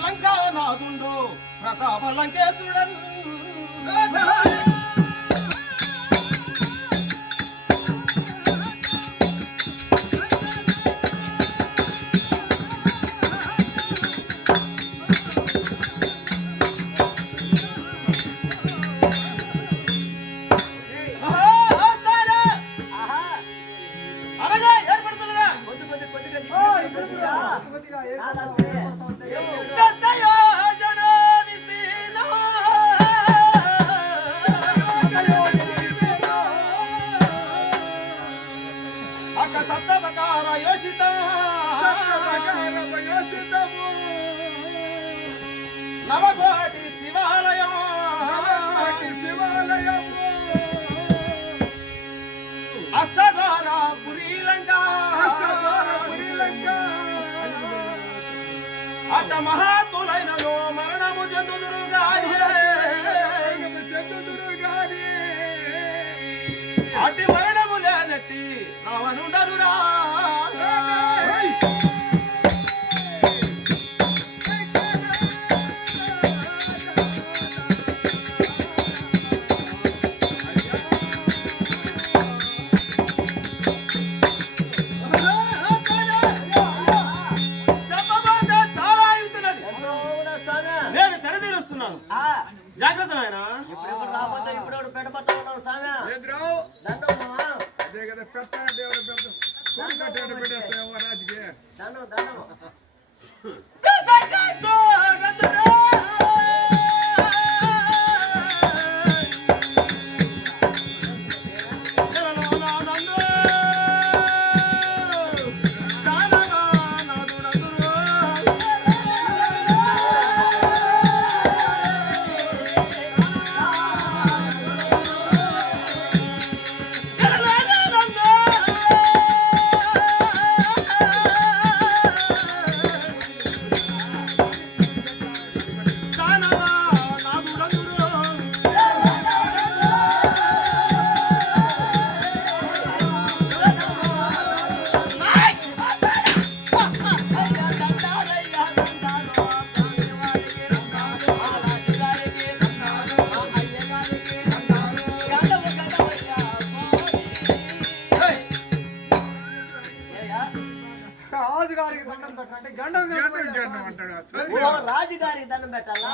లంకానాథుండు ప్రతాప లంకేశుడన్ నవకోటి శివాలయం అష్టద్వార పురీలంక అట్ట మహాత్ములైనలో మరణము చెందుదురుగాని అట్టి మరణము లేనట్టి రావనుండరురా జాగ్రత్త నాయన ఇప్పుడు రాబోతే ఇప్పుడు పెట్టబోతా ఉన్నావు సామె అదే కదా పెట్టండి దండం దండం రాజుగారికి దండం పెట్టాలా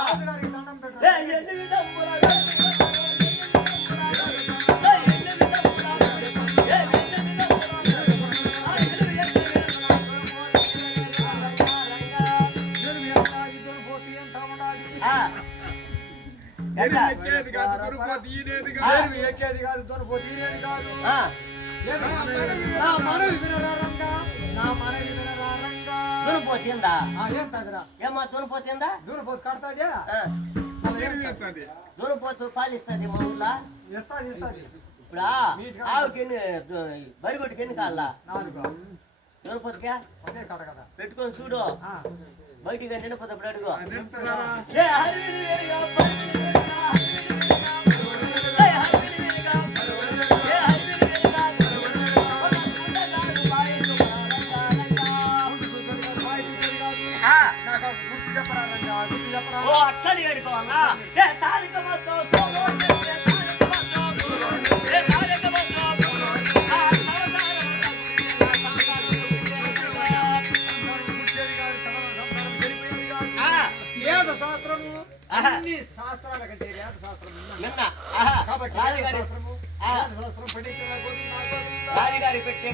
ఎక్కేది కాదు దొరపోతే ఈనేది కాదు దునిపోతుందా ఏమో దునిపోతుందా దునిపోతు కడతాదే దునిపోతు పాలిస్తుంది మా ఊళ్ళో ఇప్పుడు ఆవుకి బరిగొట్టుకి ఎన్ని కాళ్ళ దునిపోతుగా పెట్టుకొని చూడు బయటికి నిండిపోతే అడుగు అట్లని ఏడుకోవాలా శాస్త్రాల కంటే రాజుగారి పెట్టే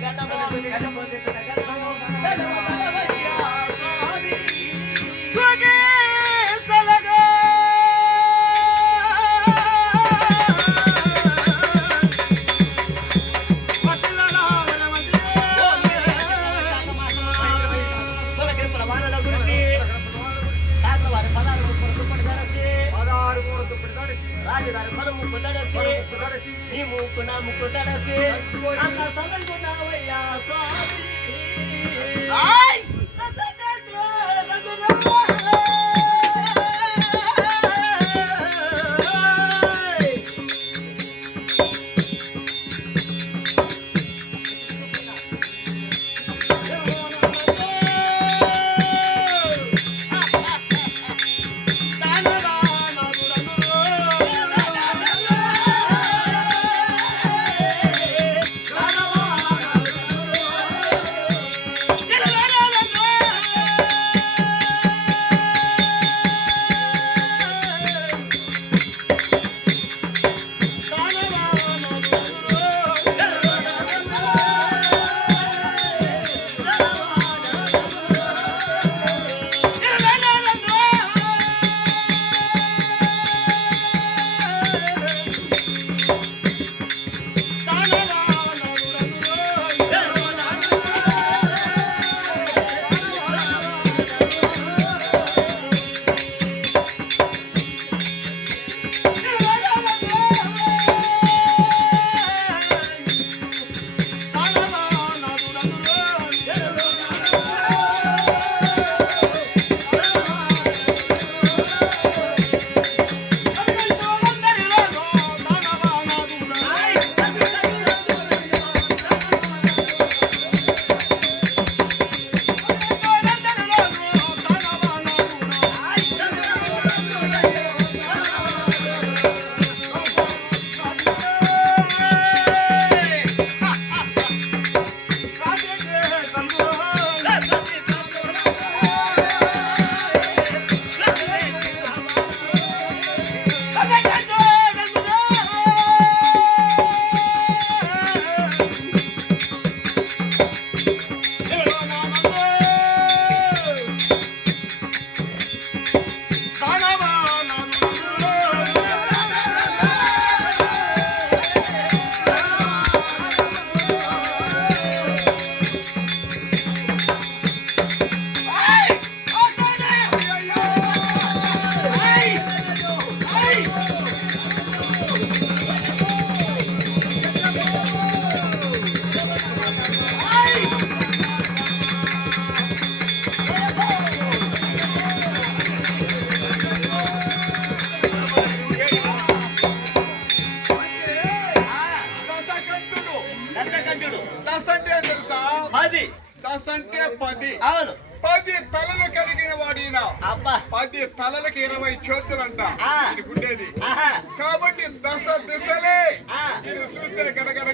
దశ అంటే తెలుసా? 10. దశ అంటే 10. అవును. 10 తలలు కలిగిన వాడిన. అబ్బా 10 తలలకి 20 చేతులంట ఉండేది. కాబట్టి దశ దిశలే నేను చూస్తే గడగడ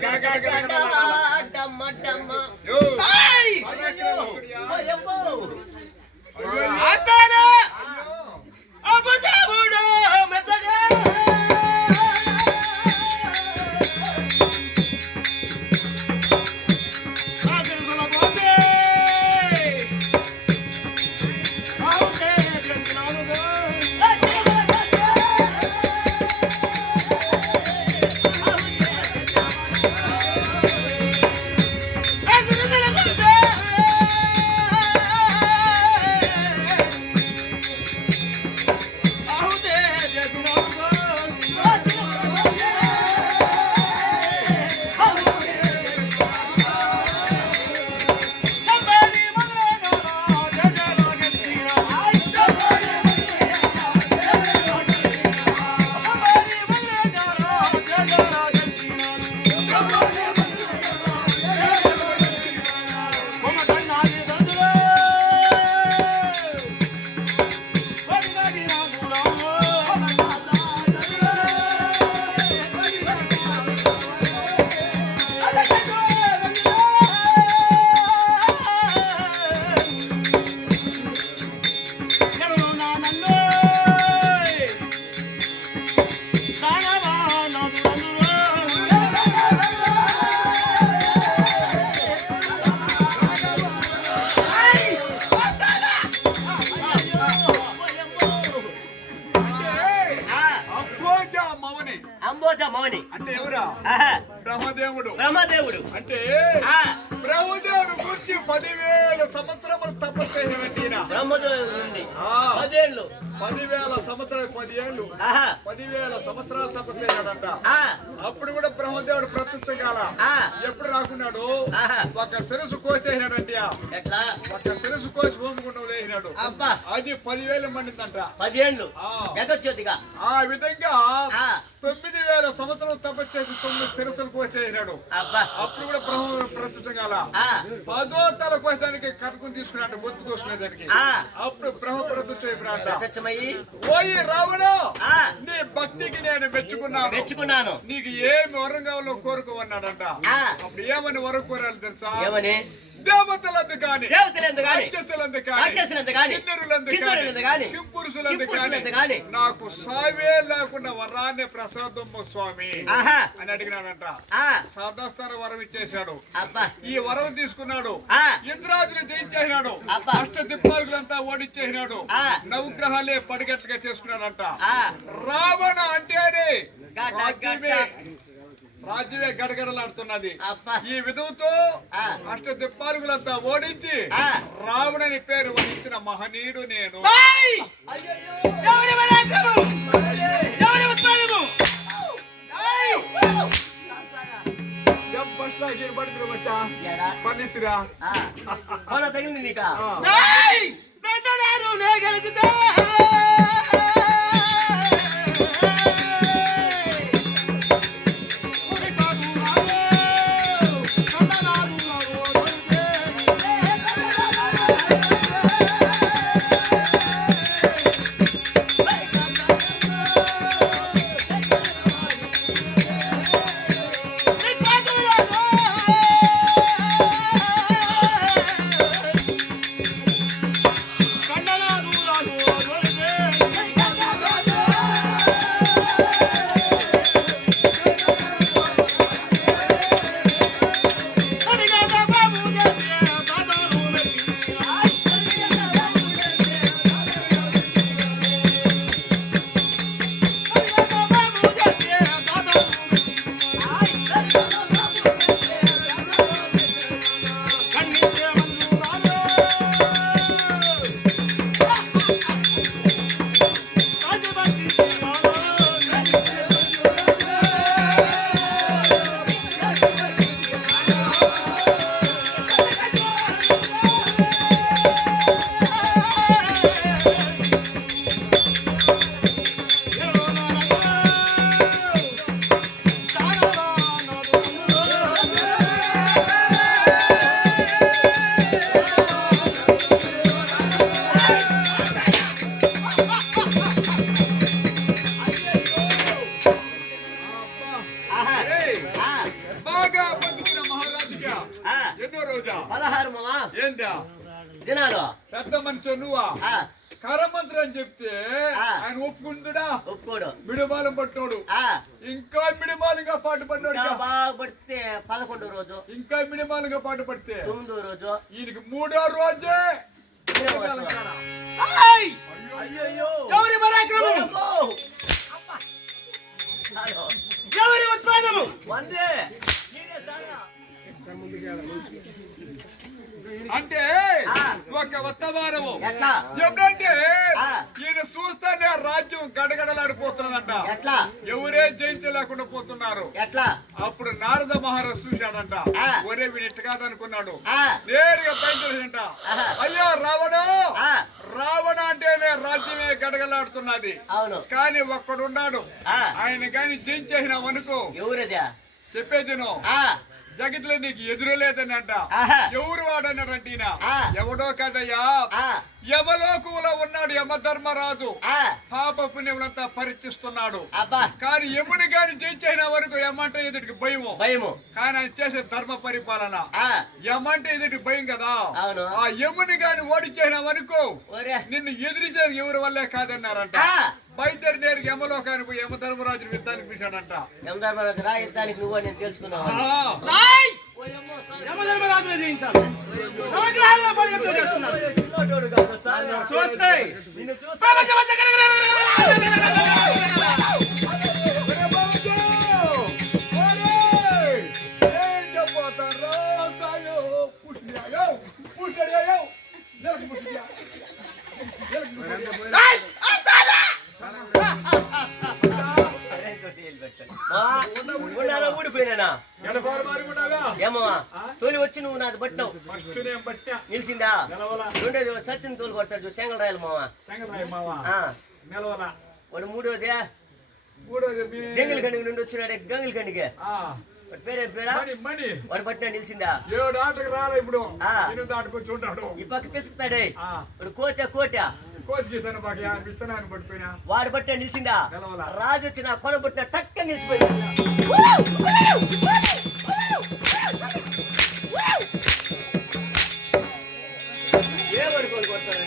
మౌని అంటే ఎవరా? బ్రహ్మదేవుడు. బ్రహ్మదేవుడు అంటే బ్రహ్మదేవుడు గురించి 10,000 సంవత్సరములు తపస్సు చేసినటువంటి బ్రహ్మదేవుడు 10 10,000 సంవత్సరాలు 10,000 సంవత్సరాలు తపస్సు చేశాడంట. అప్పుడు కూడా బ్రహ్మదేవుడు ప్రతిష్ట కాల. ఎప్పుడు రాకున్నాడు? ఒక శిరస్సు కోసేసినాడంట. ఎట్లా? ఒక శిరస్సు కోసి హోమగుండం వేసినాడు. అది 10,000 మండిందంట. 10 ఏళ్ళు ఆ విధంగా 9,000 సంవత్సరాలు తపస్సు చేసి 9 శిరస్సులు కోసేసినాడు. అప్పుడు కూడా బ్రహ్మదేవుడు ప్రతిష్ట కాల. 10వ తల కోసానికి కట్టుకుని తీసుకున్నాడు బొత్తు కోసుకునేదానికి. అప్పుడు బ్రహ్మ ప్రతిష్ట అయిపోయినాడు. ఓయి రావణు, నీ భక్తికి నేను మెచ్చుకున్నాను. నీకు ఏమి వరం కావాలో కోరుకోమన్నాడంట. అప్పుడు ఏమని వరం కోరాలి తెలుసా? దేవతలందు కాని, రాక్షసులందు కాని, కిన్నరులందు కాని, కింపురుషులందు కాని నాకు సావే లేకుండా వరాన్ని ప్రసాదమ్మ స్వామి అని అడిగినాడంట. సాధాస్థాన వరం ఇచ్చేశాడు. ఈ వరం తీసుకున్నాడు. ఇంద్రాదులు జయించేసినాడు. అష్ట దిక్పాలకులంతా ఓడిచ్చేసినాడు. నవగ్రహాలే పడిగట్లుగా చేసుకున్నాడంట. రావణ అంటేనే రాజ్యమే గడగడలాడుతున్నది. ఈ విధంతో అష్ట దిక్పాలకులంతా ఓడించి రావణని పేరు వహించిన మహనీయుడు నేను. పనిసిరా తగిలింది నీకా? ఎన్నో రోజా 16 మావా ఏంటా దినాలు పెద్ద మనిషి నువ్వా కరమంత్రం అని చెప్తే ఆయన ఒప్పుకుంటుడా ఒప్పుకోడు మిడిమాలం పట్టినోడు ఇంకా మిడిమాలంగా పాటు పడినోడు బాగా పడితే 11 రోజు ఇంకా మిడిమాలంగా పాటు పడితే 9 రోజు ఈయనకి 3వ రోజే ఎవరి పరాక్రమము ఎవరి ఉత్పాదము వందే అంటే ఒక వర్తమానము ఎట్లా ఎప్పుడంటే ఈయన చూస్తానే రాజ్యం గడగడలాడిపోతున్నదంట ఎట్లా ఎవరే జయించలేకుండా పోతున్నారు ఎట్లా అప్పుడు నారద మహారాజు చూశాడంట ఒరే వీనిట్టు కాదనుకున్నాడు నేరుగా బయలుదేరింట అయ్యో రావణ అంటేనే రాజ్యమే గడగలాడుతున్నది అవును కానీ ఒక్కడున్నాడు ఆయన కానీ జయించేసినావు అనుకో ఎవరదా చెప్పేది జగత్లో నీకు ఎదురు లేదని అంట ఎవరు వాడన్నాడంటే ఎవడో కదయ్యా యమలోకంలో ఉన్నాడు యమధర్మరాజు పాప పుణ్యములంతా పరీక్షిస్తున్నాడు కానీ యముని గాని జయించిన వరకు యమంటే ఎదుటికి భయము కానీ ఆయన చేసే ధర్మ పరిపాలన యమంటే ఎదుటి భయం కదా ఆ యముని గాని ఓడించేసిన వరకు నిన్ను ఎదిరించే ఎవరి వల్లే కాదన్నారంట బయలుదేరి నేరుగా యమలోకానికి పోయి యమధర్మరాజుని యుద్ధానికి పిలిచాడంట యమధర్మరాజు రా యుద్ధానికి నువ్వు నేను తెలుసుకున్నావు యమధర్మరాజునే జయించాలి నవగ్రహాల్లో పరిగెత్తు చేస్తున్నాడు చూస్తే ఊడిపోయినా ఏమో తోలి వచ్చి నువ్వు నాకు పట్టినావు నిలిచిందా రెండోది సచిన్ తోలు కొడతాడు శంగల్ రాయలు మావా వాడు మూడోది గంగిల్ కండికి నుండి వచ్చినాడే గంగిల్ కండికి పేరే పేరా వాడు పట్టినా నిలిచిందా 7 ఆటకు రాలే ఇప్పుడు దాటుకొచ్చి ఉంటాడు ఈ పక్క పిసుకుతాడే వాడు కోట వాడు పట్టినా నిలిచిందా రాజు వచ్చి నా కొన పుట్టిన టక్క నిలిచిపోయింది ఏమనుకోని కొడతాడు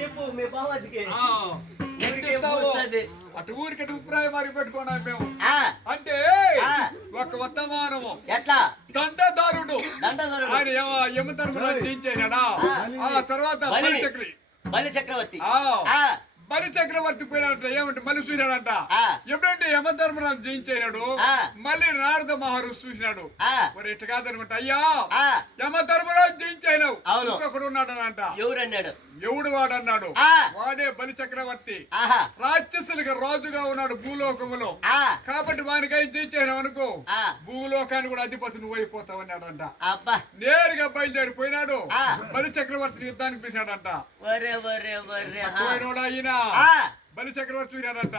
చెప్పు మీ బావాజీకి అటు ఊరికి అభిప్రాయం మరి పెట్టుకున్నాం మేము అంటే ఒక వర్తమానము ఎట్లా దండదారుడు ఆయన యమధర్మరాజు జయించాడా ఆ తర్వాత బలి చక్రవర్తి బలి చక్రవర్తి పోయినాడంట. ఏమంటే మళ్ళీ చూసినాడంట. ఎప్పుడంటే యమధర్మరాజు జయించాడు. మళ్ళీ నారద మహారాజు చూసినాడు. మరి ఇట్లా కాదనుకుంటా, అయ్యా యమధర్మరాజు జయించాయినావు, ఇంకొకడు ఉన్నాడనంట. ఎవరన్నాడు? ఎవడు వాడన్నాడు? వాడే బలి చక్రవర్తి. రాక్షసులుగా రాజుగా ఉన్నాడు భూలోకములో. కాబట్టి వానికై జయించాను అనుకో, భూలోకాన్ని కూడా అధిపతి నువ్వు అయిపోతావు అన్నాడంట. నేరుగా బయలుదేరిపోయినాడు. బలి చక్రవర్తి యుద్ధానికి పిలిచాడంట. అయిన బలి చక్రవర్తి చూసినాడంట.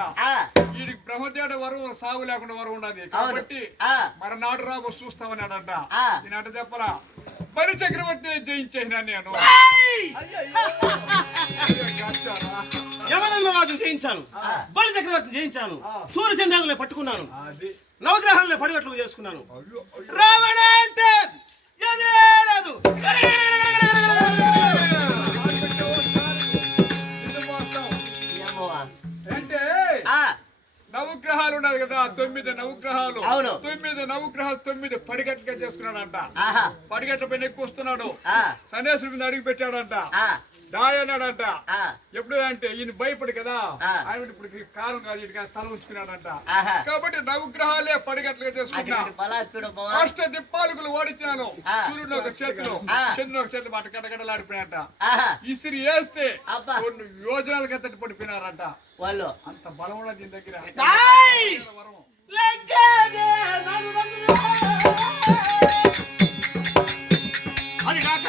వీడికి బ్రహ్మదేవుడు వరం సాగు లేకుండా వరం ఉన్నది కాబట్టి మరనాడు రాబో చూస్తామన్నాడంట. ఈనాట చెప్పరా, బలి చక్రవర్తి జయించేసినా నేను. యమధర్మరాజు జయించాను, బలి చక్రవర్తిని జయించాను, సూర్యచంద్రాలను పట్టుకున్నాను, నవగ్రహాలను పడిగట్లు చేసుకున్నాను. రావణ అంటే ఎదురే లేదు. అంటే నవగ్రహాలు ఉన్నాయి కదా, 9 నవగ్రహాలు. 9 నవగ్రహాలు 9 పడిగట్టుగా చేసుకున్నాడంట. పడిగట్ల పైన ఎక్కువ వస్తున్నాడు. సన్యాసుల మీద అడిగి పెట్టాడంట. దాయన్నాడంట. ఎప్పుడు అంటే ఈయన భయపడి కదా, ఆయన ఇప్పుడు కాలం కాదు, ఇటు తల ఉంచుకున్నాడంట. కాబట్టి నవగ్రహాలే పడిగట్లుగా చేసుకుంటున్నాడు. అష్ట దిప్పాలుగులు ఓడించాను. సూర్యుడు ఒక చేతిలో, చంద్రుడు ఒక చేతిలో మాట గడగడలాడిపోయాడంట. ఇసిరి వేస్తే 2 యోజనాలకు అంతటి పడిపోయినారంట. వాళ్ళు అంత బలం ఉన్నది దీని దగ్గర. అది కాక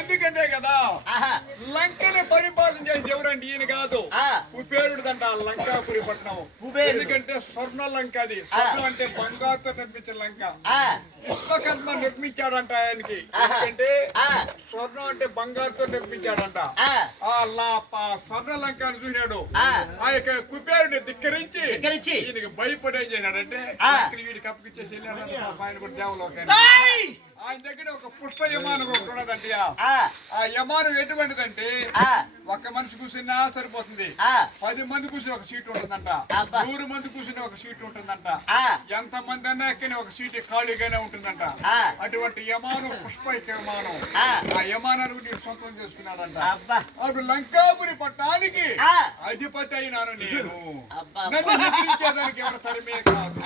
ఎందుకంటే కదా లంకని పరిపాలన చేసి ఎవరండి ఈయన కాదు, కుబేరుడుదంట లంకాపురి పట్టణం. ఎందుకంటే స్వర్ణ లంక, అది స్వర్ణం అంటే బంగారుతో నిర్మించిన లంక. విశ్వకర్మ నిర్మించాడంట ఆయనకి. ఎందుకంటే స్వర్ణం అంటే బంగారుతో నిర్మించాడంట. ఆ స్వర్ణ లంకాన్ని చూసినాడు. ఆ యొక్క కుబేరుని ధిక్కరించి ఈయనకి భయపడే చేశాడంటే వీడికి అప్పగిచ్చేసి వెళ్ళాడు. ఆయన కూడా దేవలోకాన్ని. ఆయన దగ్గర ఒక పుష్ప యమానం ఒకటి ఉన్నదండి. ఆ యమానం ఎటువంటిదంటే ఒక మనిషి కూర్చున్నా సరిపోతుంది, 10 మంది కూర్చుని ఒక సీట్ ఉంటుందంట, 100 మంది కూర్చుని ఒక సీట్ ఉంటుందంట, ఎంత మంది అన్నా ఎక్కని ఒక సీట్ ఖాళీగానే ఉంటుందంట. అటువంటి యమానం పుష్ప యమానం. ఆ యమానాన్ని కూడా సొంతం చేసుకున్నాడంట. అప్పుడు లంకాపురి పట్టణానికి అధిపతి అయినాను నేను. నన్ను నిద్రించేదానికి ఎవరు తరిమే కాదు.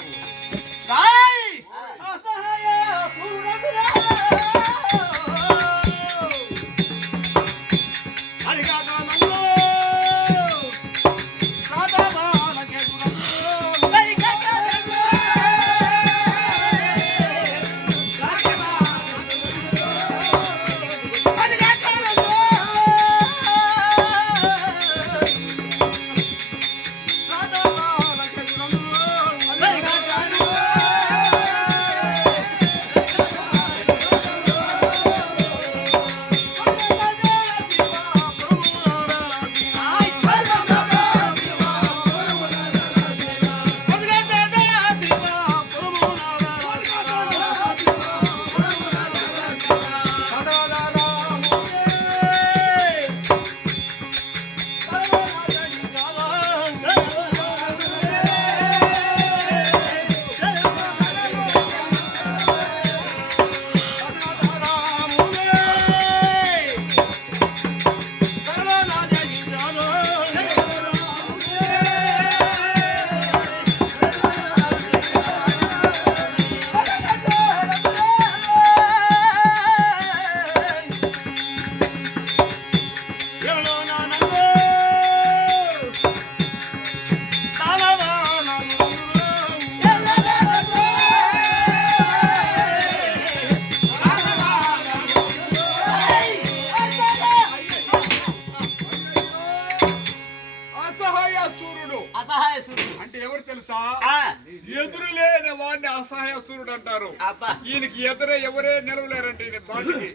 వాడిని అసహాయసురుడు అంటారు. అబ్బా ఈయనకి ఎదురే ఎవరే నిలవలేరంటే ఈయన బాటికి.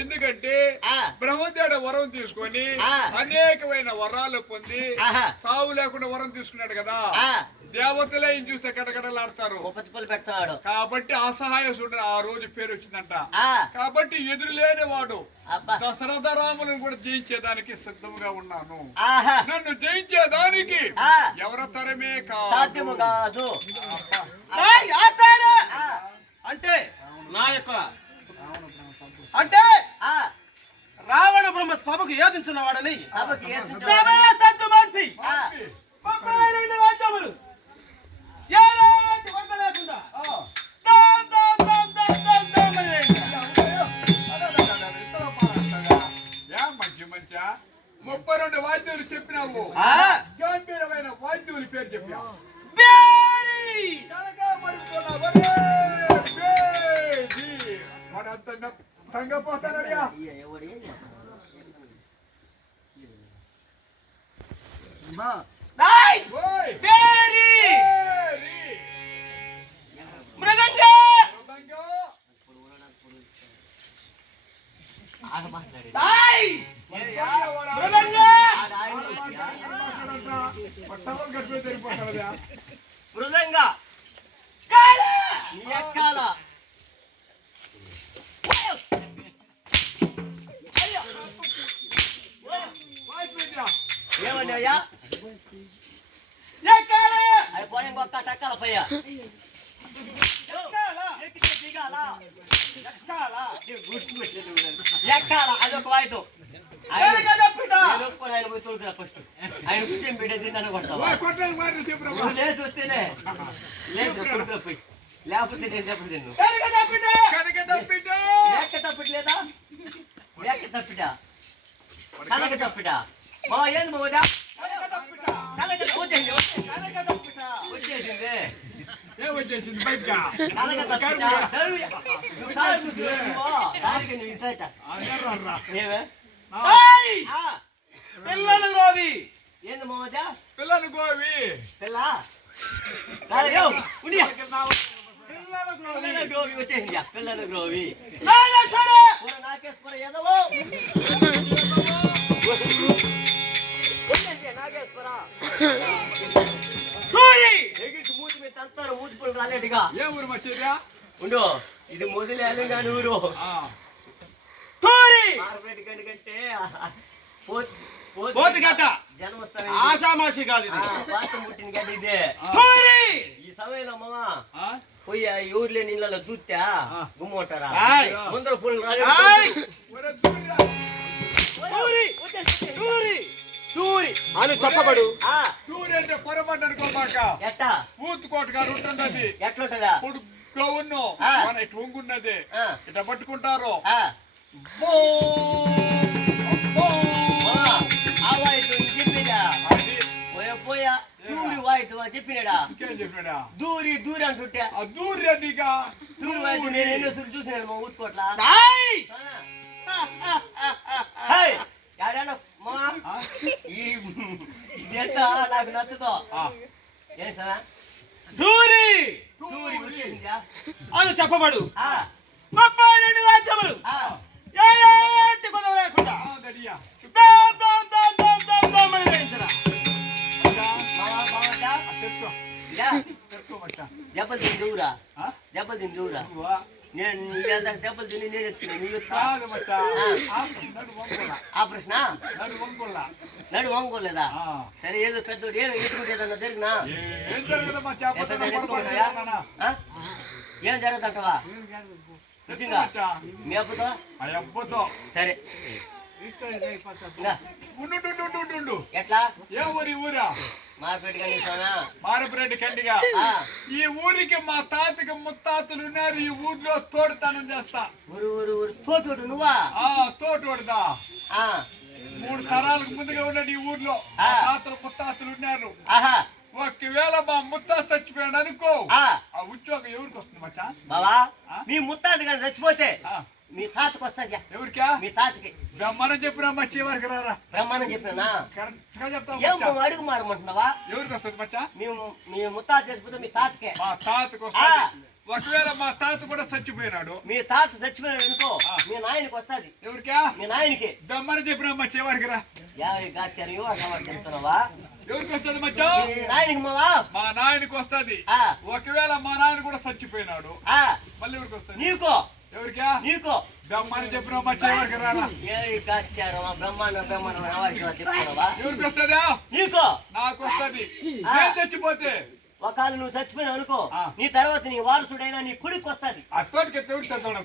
ఎందుకంటే బ్రహ్మదేవుడు వరం తీసుకొని అనేకమైన వరాలు పొంది సావు లేకుండా వరం తీసుకున్నాడు కదా, దేవతలే ఈయన చూస్తే కటకటలాడతారు పెడతాడు. కాబట్టి అసహాయసుడు ఆ రోజు పేరు వచ్చిందంట. కాబట్టి ఎదురులేని వాడు దశరథ రాములను కూడా జయించేదానికి సిద్ధంగా ఉన్నాను. నన్ను జయించేదానికి ఎవరి తరమే సాధ్యము కాదు. అంటే నా యొక్క అంటే రావణ బ్రహ్మ సభకు ఏదించిన వాడని మంచి 32 వాద్యులు చెప్పినావు. గంభీరమైన వాద్యుల పేరు చెప్పినావు. పోతానయ్యా మృదంగా ఎక్కాల ఏమన్నాయా అది పోయి ఇంకొక టక్కాల పయ్యా ఎక్కాల అదొక వాయితో ఫస్ట్ ఆయన కూర్చొని పెట్టేసి నన్ను కొడతావా లేచి వస్తేనే లేదు లేకపోతే నేను చెప్పలేదు లేక తప్పిట్లేదా లేక తప్పిటా కనక తప్పిటా మా ఏంది మోదా వచ్చేసింది బయట పిల్లలు గోవి ఏంది మోదా పిల్లలు గోవి పిల్ల గ్రోవి వచ్చేసింది పిల్లల గ్రోవి నాగేశ్వర ఎదవో నాగేశ్వర ఎగిటి మూతి మీద అంటారు ఊతిపడి రాలేట్టుగా ఏ ఊరు మర్చిపోయా ఉండు ఇది మొదలు కానీ ఊరు కంటే పోతిగట్ట జన్మస్థానం ఆషామాషి కాదు పాతం పుట్టిన గడ్డ ఇదే ఈ సమయంలో మామ పోయి ఈ ఊర్లే నీళ్ళలో చూస్తా గుమ్మంటారా ముందర పూలు అని చెప్పబడు అంటే పొరపాటు అనుకోమాక ఎట్టా ఊతుకోట గారు ఉంటున్నది ఎట్లుంటదా పొడుగ్గా ఉన్నో మన ఇటు వంగున్నది ఇట్లా పట్టుకుంటారు పోయా దూరి వాయిట్ చెప్పినాడా చెప్పినాడా దూరి దూరి అంటుంటే దూరి అదిగా దూరి వాయిట్ నేను ఎన్నో చూసినాను మా ఊసుకోట్లా ఇదేంటా నాకు నచ్చదో ఏం సార్ దూరి దూరి వచ్చేసిందా అని చెప్పబడు 32 వాద్యములు ఏటి కొన లేకుండా దెబ్బలు తిని దూరా దెబ్బలు తిని దూరా నేను దెబ్బలు తిని నేను ఆ ప్రశ్న నడు వంకోలేదా సరే ఏదో పెద్దోడు ఏదో ఎత్తుకుంటేదన్నా జరిగినా ఏం జరుగుతుంటవా నిజంగా మీ అబ్బతో సరే ఎట్లా ఏ ఊరి ఊరా మార్పేట కండిసోనా మారపరెడ్డి కండిగా ఈ ఊరికి మా తాతకి ముత్తాతలు ఉన్నారు. ఈ ఊర్లో తోడుతనం చేస్తా. తోటోడు నువ్వా? తోటోడుదా 3 తరాలకు ముందుగా ఉన్నాడు ఈ ఊర్లో. తాతలు ముత్తాతలు ఉన్నారు. ఒకవేళ మా ముత్తాత చచ్చిపోయాడు అనుకో, ఆ ఉద్యోగం ఎవరికి వస్తుంది మచ్చా? బావా నీ ముత్తాత కానీ చచ్చిపోతే మీ తాతకు వస్తాది. ఎవరికా? మీ తాతకి బ్రహ్మాండం చెప్పినా మచ్చి ఎవరికి రారా? బ్రహ్మాండం చెప్పినా కరెక్ట్ గా చెప్తావు. ఏం అడుగు మారమంటున్నావా? ఎవరికి వస్తుంది మచ్చా? మీ ముత్తాత చచ్చిపోతే మీ తాతకే. మా తాతకు వస్తుంది. ఒకవేళ మా తాత కూడా చచ్చిపోయినాడు, మీ తాత చచ్చిపోయినాడు అనుకో, మీ నాయనకి వస్తుంది. ఎవరికా? మీ నాయనకి. బ్రహ్మాండం చెప్పినా మచ్చి ఎవరికి రా? యాభై గాచారు చెప్తున్నావా? ఎవరికి వస్తుంది మచ్చా? నాయనకి మావా? మా నాయనకి వస్తుంది. ఒకవేళ మా నాయన కూడా చచ్చిపోయినాడు, మళ్ళీ ఎవరికి వస్తుంది? నీకో. ఎవరికా? నీకో. బ్రహ్మాండం చెప్పినా మచ్చి ఎవరికి రారా? ఏ గాచారు బ్రహ్మాండం చెప్తున్నావా? ఎవరికి వస్తుందా? నీకో. నాకు వస్తుంది. నేను చచ్చిపోతే ఒకవేళ నువ్వు చచ్చిపోయినా అనుకో, నీ తర్వాత నీ వారసుడైనా నీ కుడికి వస్తుంది. అప్పటికే దేవుడు చదవడం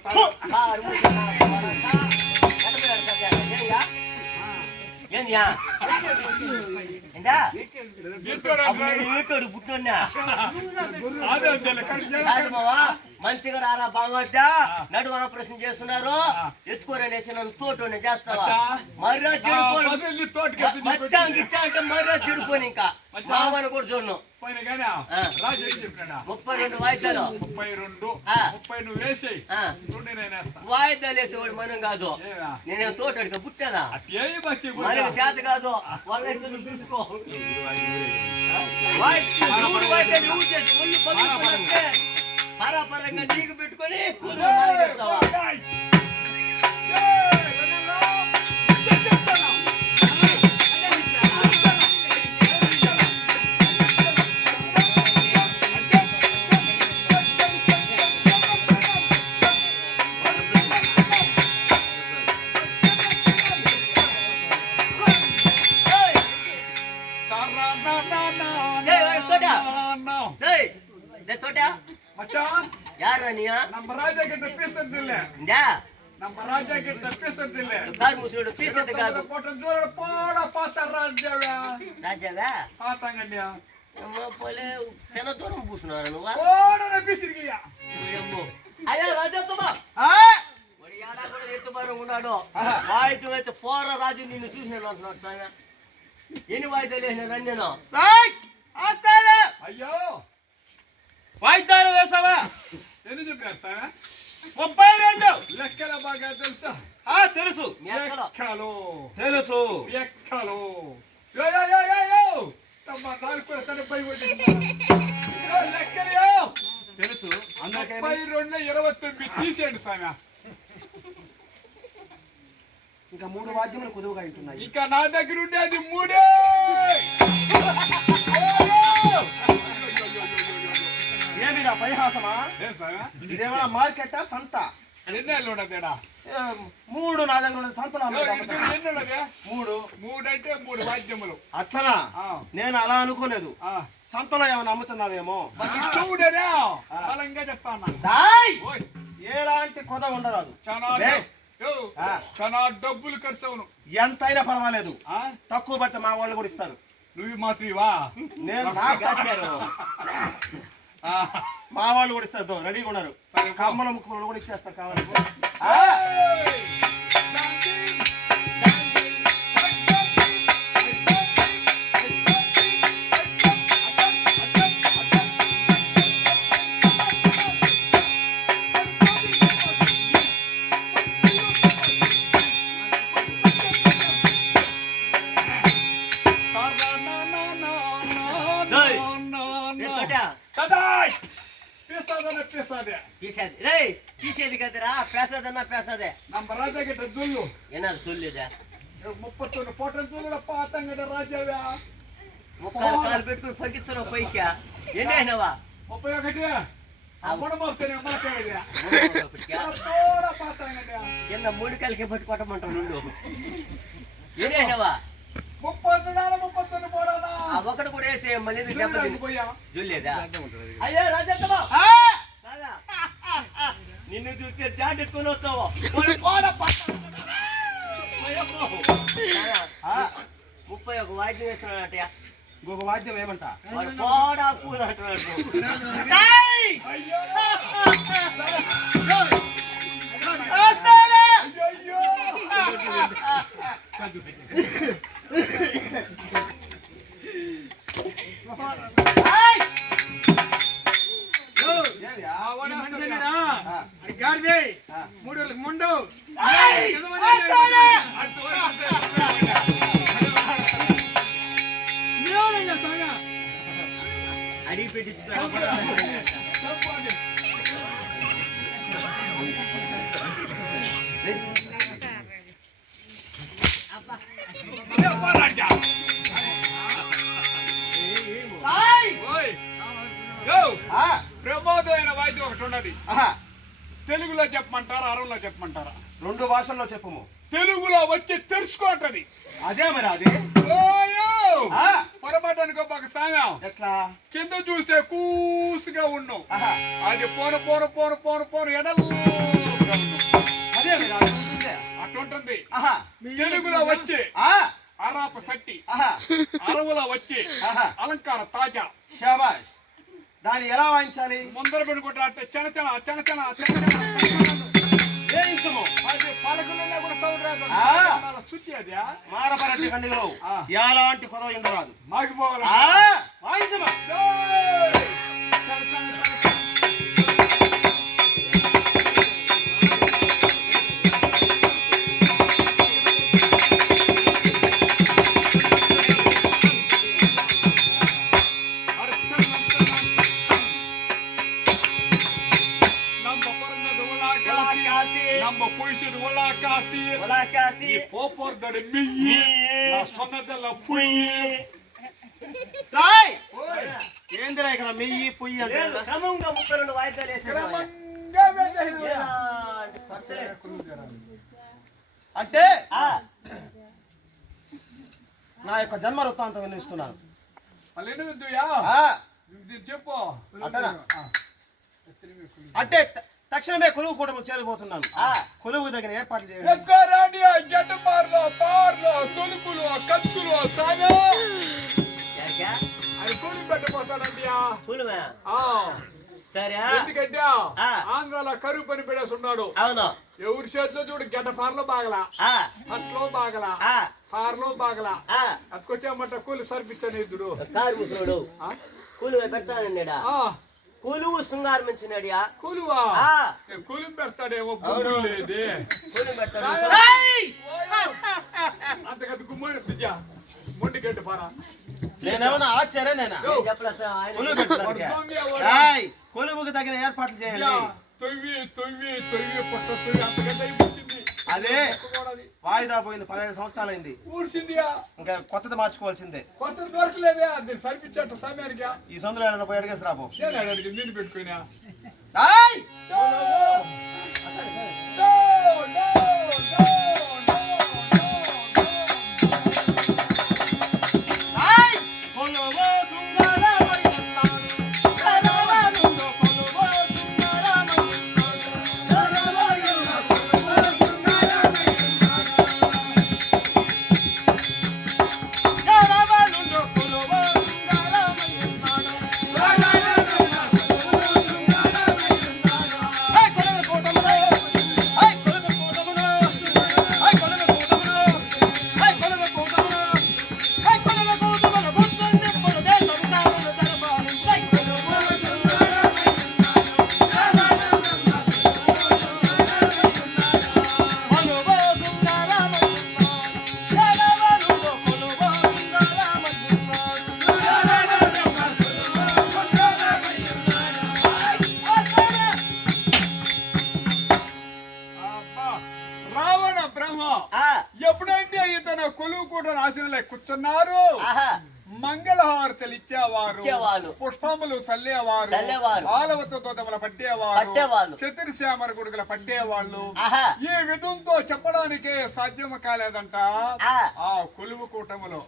మంచిగా రారా బాగోద్దా? నడువు ప్రశ్న చేస్తున్నారు, ఎత్తుకోరనేసి నన్ను తోట చేస్తావా? మర్యాద చెడిపోయి మర్యాద చెడిపోయి ఇంకా మామని కూడా చూడను. 32 వాయిద్యాలు. 30 నువ్వు వేసేయి, వాయిద్యాలు వేసేవాడు మనం కాదు. నేనేం తోటడిగా పుట్టానా? మనకి చేత కాదు. వాళ్ళ చూసుకో పరాపరంగా నీకు పెట్టుకొని நம்ம ராஜா கிட்ட பேசுறது இல்ல. நம்ம ராஜா கிட்ட பேசுறது இல்ல. கார் முசுடு பேசுறது காது. போட்ட ஜோர போட பாத்த ராஜாவா. ராஜாவா? பாத்தாங்கண்டியா. நம்ம போல சென தூரம் பூசுனாரு నువ్వా? போடற பேசிருக்கியா? అమ్మో. అయ్యా రాజా తమ. ఒడి యాడా కూడా ఎత్తుబారు ఉన్నాడు. వాయిదు అయితే పోర రాజు నిన్ను చూసినాడు అంటున్నాడు. ఎన్ని వాయిదాలు వేసిన రంజన? ఆస్తారా? అయ్యో వాయిదాలు వేసావా? ఎన్ని చెప్పేస్తావా? 32. లెక్కల బాగా తెలుసా? తెలుసు. లెక్కలు తెలుసు. లెక్కలు. యో యో యో యో యో తమ్మ నాకు కూడా సరిపోయి లెక్కలు తెలుసు. 32 29 తీసేయండి సామె. ఇంకా 3 వాద్యములు కుదువుగా ఉంటున్నాయి. ఇంకా నా దగ్గర ఉండేది 3. ఏమిరా పరిహాసమా? ఇదేమన్నా మార్కెటా సంత? ఎన్నేళ్ళు ఉండదేడా? 3 నా దగ్గర ఉన్నది సంతలో. ఎన్ని ఉన్నదే? 3 అంటే 3 వాద్యములు. అట్లనా? నేను అలా అనుకోలేదు. సంతలో ఏమైనా అమ్ముతున్నావేమో. చూడరా బలంగా చెప్తాను. ఎలాంటి కొద ఉండరాదు. చాలా డబ్బులు ఖర్చు అవును. ఎంతైనా పర్వాలేదు, తక్కువ బట్టి మా వాళ్ళు కూడా ఇస్తారు. నువ్వు మాత్రమా? నేను మా వాళ్ళు కూడా ఇస్తారు. రెడీగా ఉన్నారు. కమ్మల ముక్కలు కూడా ఇచ్చేస్తారు కావాలి. తీసేది కదరా, పేసదన్నా పేసదే. நம்ம ராஜா கிட்ட சொல்லு. என்ன சொல்லுதா? 31 போட்டோ சொல்லுடா பாத்தங்கட ராஜாவா. ముక్కలు కాలు పెట్టుకుని పగిస్తున్నావు పైకి. ఎన్నైనవా? 31. అమ్మడ మాస్తేనే మాట్లాడేదా? పోరా పాతంగడ. ఎన్న 3 కాలకే పట్టు కొట్టమంటావు నుండు. ఎన్నైనవా? 31 పోరానా? ఆ ఒకటి కూడా వేసే మళ్ళీ దెబ్బ పోయా. జుల్లేదా? అయ్యో రాజత్తమ్మ. నిన్ను చూస్తే జాడెత్తుకొని వస్తావు. 31 వాద్యం వేస్తున్నాడట. ఇంకొక వాద్యం ఏమంట? వాడు పోడా పూలు అంటున్నాడు. గాడిదే 3 ముండు అడిగి పెట్టి ప్రమోదమైన వాయిద్యం ఒకటి ఉన్నది. తెలుగులో చెప్పమంటారా అరవలో చెప్పమంటారా? 2 భాషల్లో చెప్పము. తెలుగులో వచ్చి తెలుసుకోంటది. అదే మరి అదే పొరపాటానికి ఒక సామ్యం ఎట్లా కింద చూస్తే కూసుగా ఉన్నావు, అది పోను పోను పోను పోను పోను ఎడలు అదే అట్లుంటుంది. తెలుగులో వచ్చి అరాప సట్టి, అరవులో వచ్చి అలంకార తాజా. శాబాష్. దాన్ని ఎలా వాయించాలి? ముందర పెట్టుకుంటా అంటే చెనచెన చెనచెన అది పలకలున్నా కూడా సౌండ్ రాదు. శుచి అది మారపరటి కండిలో ఎలాంటి కొరవ ఉండరాదు. మాగిపోవాలి. వాయించమా. ನಮ್ಮ ಪುರುಷರು ಒಳಕಾಸಿ ಪೋಪರ್ದಡೆ ಮಿಯ್ಯಿ ಸೊನ್ನದೆಲ್ಲ ಪುಯ್ಯಿ. ఏందిరా ఇక్కడ మెయ్యి పొయ్యి అంటే? క్రమంగా 32 వాయిద్యాలు అంటే నా యొక్క జన్మ వృత్తాంతం వినిస్తున్నాను. చెప్పు. అంటే తక్షణమే కొలువు కూటమి చేరిపోతున్నాను. కొలువు దగ్గర ఏర్పాట్లు చేయాలి. తొలుకులు కత్తులు సాగా అది కొలువు పెట్టబోతాడండి. సరే, ఎందుకంటే ఆంధ్రాలో కరువు పని పెడేస్తున్నాడు. అవును. ఎవరి చేతిలో చూడు గడ్డ పార్లో బాగలా, అట్లో బాగలా, పార్లో బాగలా, అతుకొచ్చామంట కూలి సర్పించాను ఇద్దరు కార్మికుడు కూలి పెడతానండి. కొలువు శృంగారం మంచినాడియా. కొలువా కొలువు పెడతాడేమో లేదే. కొలువు పెడతాడు అంతకది గుమ్మడి బిడ్డ మొండి గడ్డి పారా. నేనేమన్నా ఆశ్చర్యనేనా? కొలువుకి తగిన ఏర్పాట్లు చేయండి. తొవ్వి తొవ్వి తొవ్వి పొట్ట తొవ్వి అంతకంటే అయిపోతుంది. అదే వాయిదా పోయింది. 15 సంవత్సరాలైంది. ఊడ్చిందియా. ఇంకా కొత్తది మార్చుకోవాల్సిందే. కొత్తది దొరకలేదే. అది సరిపించట సమయానికి ఈ సందులో పోయి అడిగేసి రాబో. అడిగి నేను పెట్టుకున్నా. ఎప్పుడైతే ఇతను కొలువు కూడా ఆశలే కూర్చున్నారు, మంగళహారతలు ఇచ్చేవారు, పుష్పములు చల్లేవారు, ఆలవత తోటముల పట్టేవారు, చతుర్శ్యామర గుడుగుల పట్టేవాళ్ళు. ఈ విధంతో చెప్పడానికి సాధ్యము కాలేదంట ఆ కొలువు కూటములో.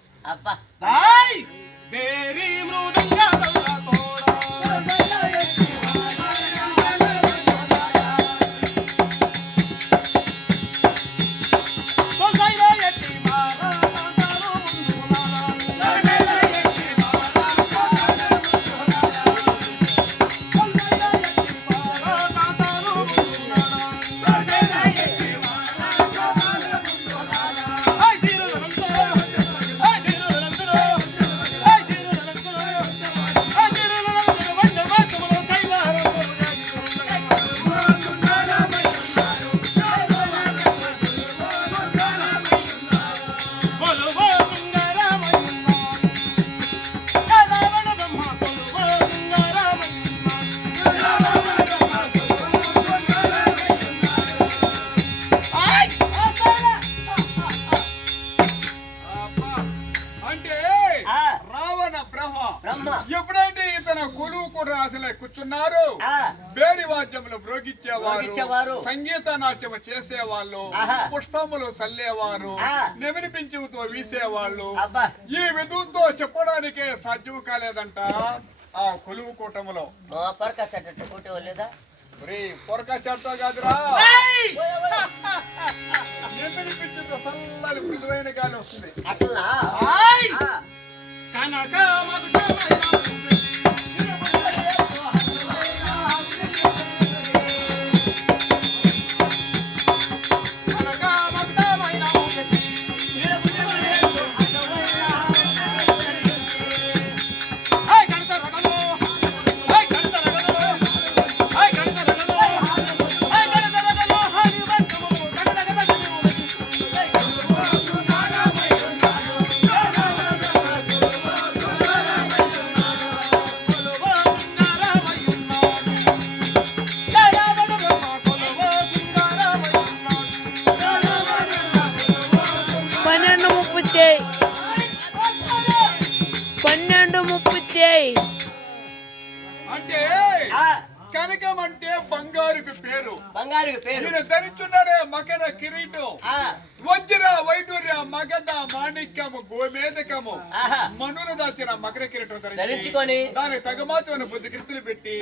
సంగీత నాట్యం చేసేవాళ్ళు, ఆహా. పుష్పములు చల్లేవారు, ఆ. నెమిలి పింఛముతో వీసేవాళ్ళు. అబ్బా ఈ విధంతో చెప్పడానికే సాధ్యం కాలేదంట ఆ కొలువు కూటములో. మా పరక సెట్ ఫోటో లేదా పొరక చెట్ట కాదురా, నెమిలి పింఛముతో చల్లని మృదువైన గాలి వస్తుంది. అట్లా కనక అంటే కనకం అంటే బంగారుకి పేరు. బంగారు పేరు ఈయన ధరిస్తున్నాడే మకర కిరీటం, వజ్ర వైడూర్య మగధ మాణిక్యము గోమేదకము మనుల దాచిన మకర కిరీటం ధరించుకొని దాని తగమాత్రమైన బుద్ధి కృతులు పెట్టి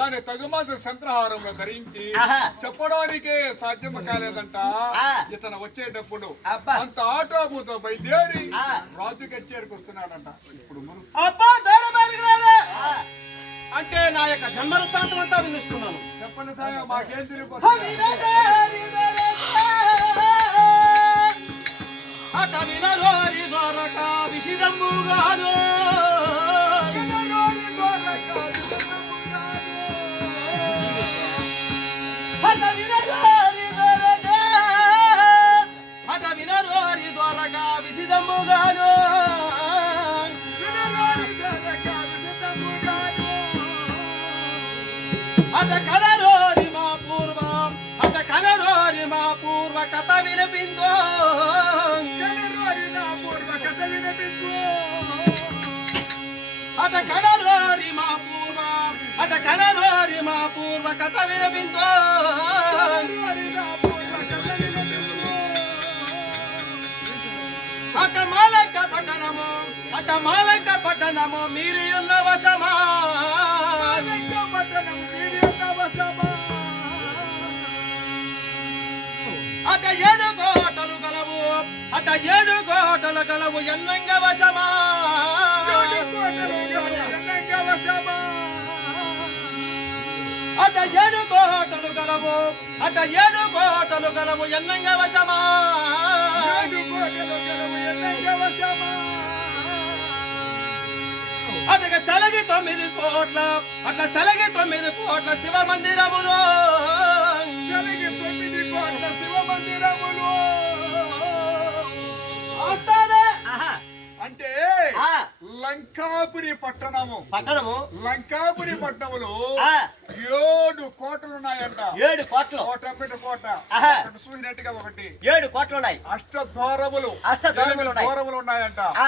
దాని తగమాత్ర సంత్రహారంలో ధరించి చెప్పడానికే సాధ్యం కాలేదంట. ఇతను వచ్చేటప్పుడు అంత ఆటోబుతో బయలుదేరి రాజు కచేరికి వస్తున్నాడంట. ఇప్పుడు అంటే నా యొక్క జన్మ వృత్తాంతం అంతా వినిస్తున్నాను. చెప్పండి సార్, మాకేం తెలియదు. విషిదంబుగాను విషిదంబుగాను అట కనరోరి మా పూర్వ కథ వినిపిందో అట కనరోరి మా పూర్వ కథ వినిపిందో అట మాలక పట్టణము మీరు ఉన్న వశమా అట ఏడు కోటలు గలవు ఎన్నంగ వశమా అట ఏడు కోటలు గలవు ఎన్నంగ వశమా అటగా సలగి 9 కోట్ల శివ మందిరములు అంటే లంకాపురి పట్టణము లంకాపురి పట్టణములో 7 కోటలు ఉన్నాయంట. 7 కోట్లు కోట చూసినట్టుగా ఒకటి 7 కోట్లు ఉన్నాయి. అష్టద్వారములు ఉన్నాయంట. ఆ